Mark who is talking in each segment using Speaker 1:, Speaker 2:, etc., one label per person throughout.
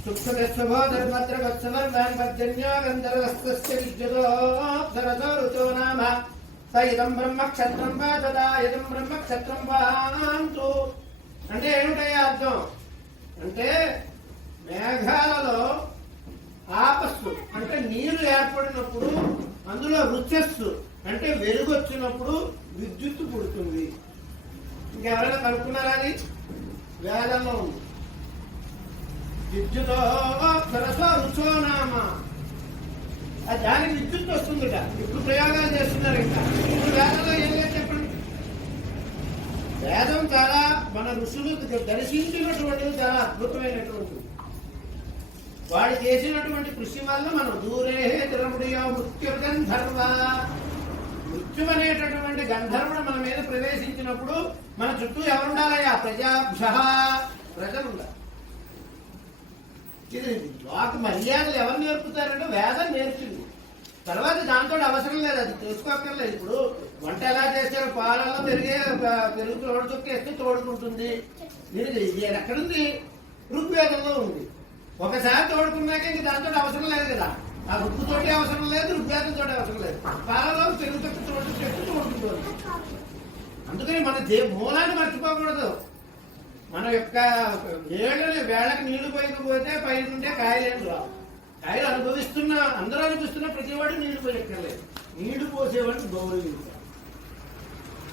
Speaker 1: సుక్షగస్వోదర్భద్రగస్వమర్దాన్పర్జన్యాగంధర్వస్తస్యజ్యోప్సరసరుచో నామ స ఇదం బ్రహ్మక్షత్రం వా తదా ఇదం బ్రహ్మక్షత్రం వాంతు అంటే ఏమిటయ్యా అర్థం? అంటే మేఘాలలో ఆపస్సు అంటే నీరు ఏర్పడినప్పుడు అందులో రుచస్సు అంటే వెలుగు వచ్చినప్పుడు విద్యుత్తు పుడుతుంది. ఇంకెవరైనా కనుక్కున్నారా అది? వేదంలో ఉంది. విద్యుతో సరసో దానికి విద్యుత్ వస్తుందిట. ఇప్పుడు ప్రయోగాలు చేస్తున్నారు ఇంకా ఇప్పుడు వేదంలో ఏం లేదు చెప్పండి. వేదం చాలా మన ఋషులు దర్శించినటువంటిది చాలా అద్భుతమైనటువంటిది. వాడు చేసినటువంటి కృషి వల్ల మనం దూరే ద్రముడియో మృత్యు గంధర్వ. మృత్యు అనేటటువంటి గంధర్వుడు మన మీద ప్రవేశించినప్పుడు మన చుట్టూ ఎవరుండాలయ్యా? ప్రజాభ్య ప్రజలు ఉండాలి లోక మర్యాదలు ఎవరు నేర్పుతారంటే వేదం నేర్పింది తర్వాత దాంతో అవసరం లేదు అది తెలుసుకోక్కర్లేదు. ఇప్పుడు వంట ఎలా చేస్తారు పాలల్లో పెరిగే పెరుగు తోడు తొక్కేస్తే తోడుకుంటుంది. మీరు ఇది ఎక్కడుంది? ఋగ్వేదంలో ఉంది. ఒకసారి తోడుకున్నాక ఇంక దాంతో అవసరం లేదు కదా. ఆ రుబ్బుతోటి అవసరం లేదు ఋగ్వేదంతో అవసరం లేదు. పాలలో పెరుగు తొక్కి తోడు చెట్టు తోడుకుంటుంది. అందుకని మన దే మూలాన్ని మర్చిపోకూడదు. మన యొక్క ఏళ్ళని వేళకి నీళ్ళు పోయకపోతే పైన ఉంటే రావు. కాయలు అనుభవిస్తున్న అందరూ అనుభవిస్తున్న ప్రతి వాడు నీళ్ళు పోయక్కర్లేదు నీళ్ళు పోసేవాడిని గౌరవించాలి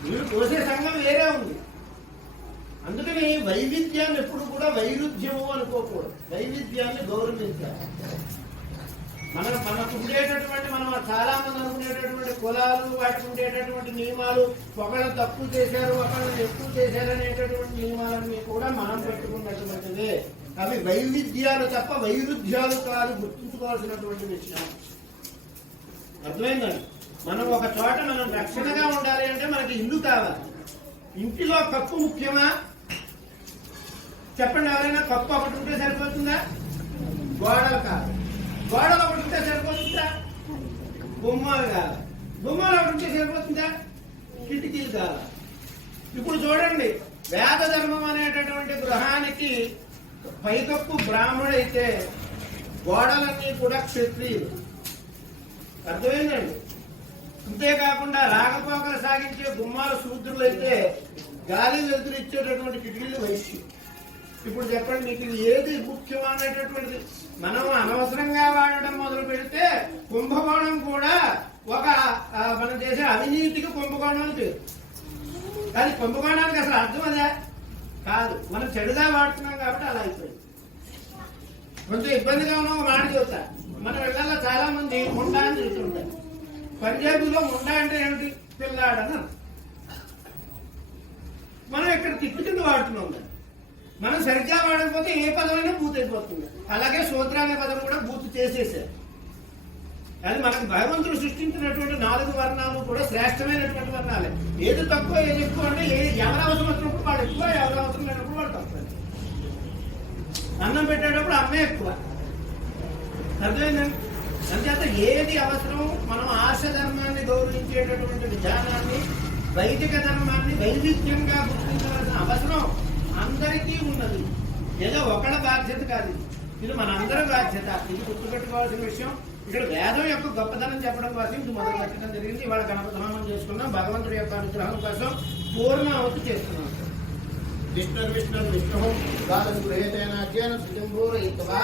Speaker 1: నీళ్ళు పోసే సంఘం వేరే ఉంది. అందుకని వైవిధ్యాన్ని ఎప్పుడు కూడా వైరుధ్యము అనుకోకూడదు. వైవిధ్యాన్ని గౌరవించాలి. మన మనకు ఉండేటటువంటి మనం చాలా మంది అనుకునేటటువంటి కులాలు వాటికి ఉండేటటువంటి నియమాలు ఒకళ్ళు తక్కువ చేశారు ఒకళ్ళు ఎక్కువ చేశారు అనేటటువంటి నియమాలన్నీ కూడా మనం పెట్టుకున్నటువంటిదే. అవి వైవిధ్యాలు తప్ప వైరుధ్యాలు కాదు గుర్తుంచుకోవాల్సినటువంటి విషయం. అర్థమైందండి? మనం ఒక చోట మనం రక్షణగా ఉండాలి అంటే మనకి ఇల్లు కావాలి. ఇంటిలో కప్పు ముఖ్యమా? చెప్పండి ఎవరైనా కప్పు ఒకటి ఉంటే సరిపోతుందా? గోడలు కాదు. గోడ ఒకటి ఉంటే సరిపోతుందా గుమ్మాలు కాదు. గుమ్మాలు ఒకటి ఉంటే సరిపోతుందా? కిటికీలు కాదు. ఇప్పుడు చూడండి వేద ధర్మం అనేటటువంటి గృహానికి పైకప్పు బ్రాహ్మడైతే గోడలన్నీ కూడా క్షత్రియులు. అర్థమైందండి? అంతేకాకుండా రాకపోకలు సాగించే గుమ్మాల శూద్రులైతే గాలి వెలుతురు ఇచ్చేటటువంటి కిటికీలు వైశ్యులు. ఇప్పుడు చెప్పండి మీకు ఏది ఏది ముఖ్యమైనటువంటిది మనం అనవసరంగా పెడితే కుంభకోణం కూడా ఒక మన మనం చేసే అవినీతికి కుంభకోణం పేరు. కానీ కుంభకోణానికి అసలు అర్థం అదే? కాదు. మనం చెడుగా వాడుతున్నాం కాబట్టి అలా అయిపోయింది. కొంచెం ఇబ్బందిగా ఉన్న ఒక మాట చెబుతా. మన ఇళ్ళలో చాలా మంది ముండా అని చెప్తుంటారు పంజాబీలో ముండా అంటే ఏమిటి? పిల్లాడన మనం ఇక్కడ తిట్టు వాడుతున్నాం దాన్ని. మనం సరిగ్గా వాడకపోతే ఏ పదమైనా బూత్ అయిపోతుంది అలాగే సూత్ర అనే పదం కూడా పూర్తి చేసేసారు. అది మనకు భగవంతుడు సృష్టించినటువంటి నాలుగు వర్ణాలు కూడా శ్రేష్టమైనటువంటి వర్ణాలే. ఏది తక్కువ ఏది ఎక్కువ అంటే ఏ ఎవరి అవసరం వచ్చినప్పుడు వాడు ఎక్కువ ఎవరు అవసరం లేనప్పుడు వాడు తక్కువ. అన్నం పెట్టేటప్పుడు అమ్మే ఎక్కువ. అర్థమైందండి? అంతేత ఏది అవసరం మనం ఆశ ధర్మాన్ని గౌరవించేటటువంటి విధానాన్ని వైదిక ధర్మాన్ని వైవిధ్యంగా గుర్తించవలసిన అవసరం అందరికీ ఉన్నది. ఏదో ఒకళ్ళ బాధ్యత కాదు ఇది. మనందరం బాధ్యత ఇది గుర్తుపెట్టుకోవాల్సిన విషయం. ఇక్కడ వేదం యొక్క గొప్పతనం చెప్పడం కోసం ఇది మొదలు పెట్టడం జరిగింది. ఇవాళ గణపతి చేసుకున్నాం. భగవంతుడి యొక్క అనుగ్రహం కోసం పూర్ణ పూర్ణావతి చేస్తున్నాం విష్ణు విష్ణు విష్ణు కాలం గృహేతేన అధ్యయన సుజంబూరయిత్వా